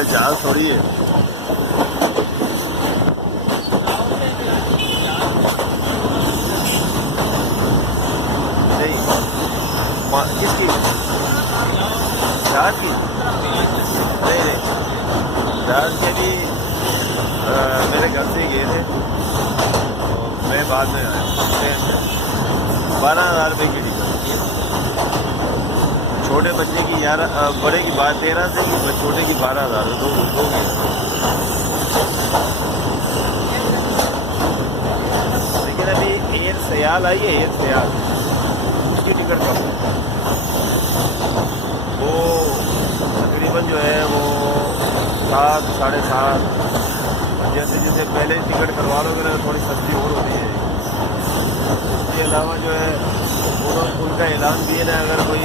अरे जहाज थोड़ी है। नहीं किसकी जहाज की? नहीं नहीं, जहाज के भी मेरे घर से गए थे, तो मैं बाद में आया। 12,000 रुपये की टिकट, छोटे बच्चे की 11, बड़े की 13 से, छोटे की 12,000, दो गए। लेकिन अभी एयर सयाल आई है, एयर सयाल, उसकी टिकट कम है। वो तकरीबन जो है वो 7, 7.5, जैसे जैसे पहले टिकट करवा लोगे ना थोड़ी सस्ती और होती है। इसके अलावा जो है उनका ऐलान भी है ना, अगर कोई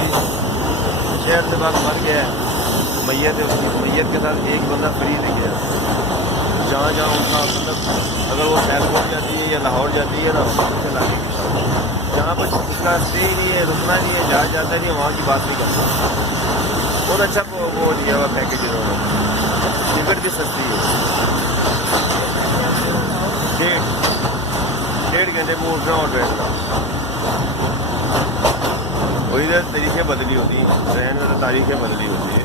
शहर से बाहर मर गया है, मैयत है, उसकी मैयत के साथ एक बंदा फ्री ले गया। जहाँ जहाँ उनका मतलब अगर वो सियालकोट जाती है या लाहौर जाती है ना, उसे लाने के साथ जहाँ पर उसका स्टे नहीं है, रुकना नहीं है, जहाँ जाता नहीं है, वहाँ की बात नहीं करता। बहुत अच्छा वो दिया हुआ पैकेज इन्होंने, टिकट भी सस्ती है। 1.5 घंटे में उठना और बैठना। वही तो तरीके बदली होती हैं, ट्रेन में तो तारीखें बदली होती हैं।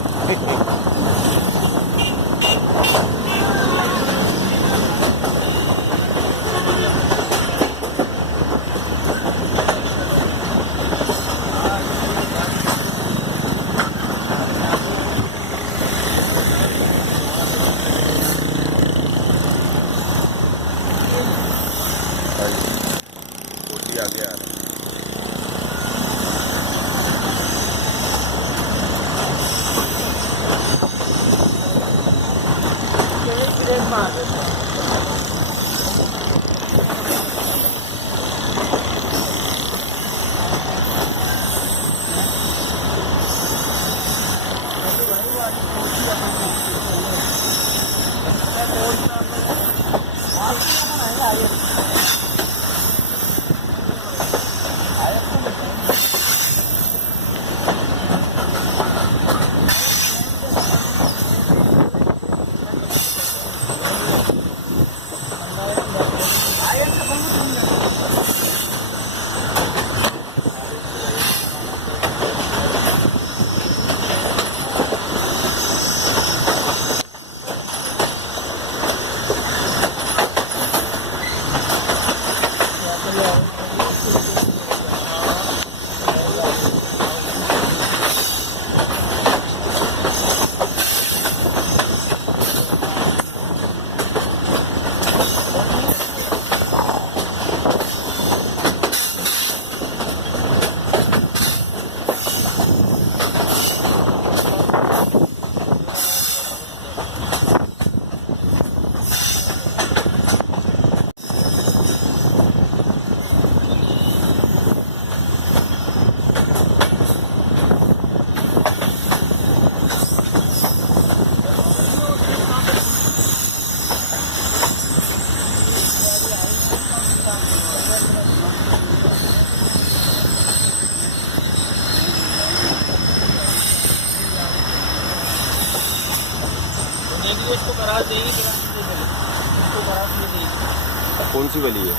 कौन सी वाली है?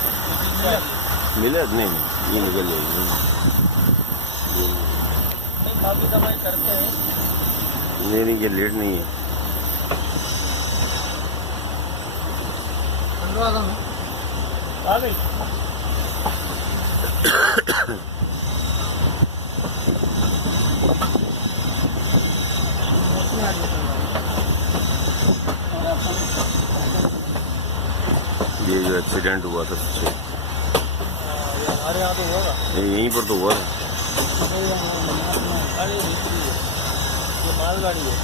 मिले नहीं, ये निकल जाएगी। नहीं, ये लेट नहीं है। आ गई। ये जो एक्सीडेंट हुआ था हमारे यहाँ तो होगा, यहीं पर तो हुआ था। ये मालगाड़ी है,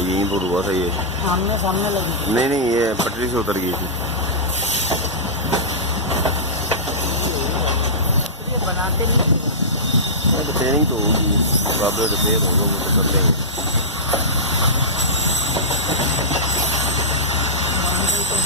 यहीं पर हुआ था। ये सामने लगी। नहीं, ये पटरी से उतर गई थी। ये बनाते नहीं, तो ट्रेनिंग तो होगी, मुकाबले तो फेल होगा, वो तो कर लेंगे। तो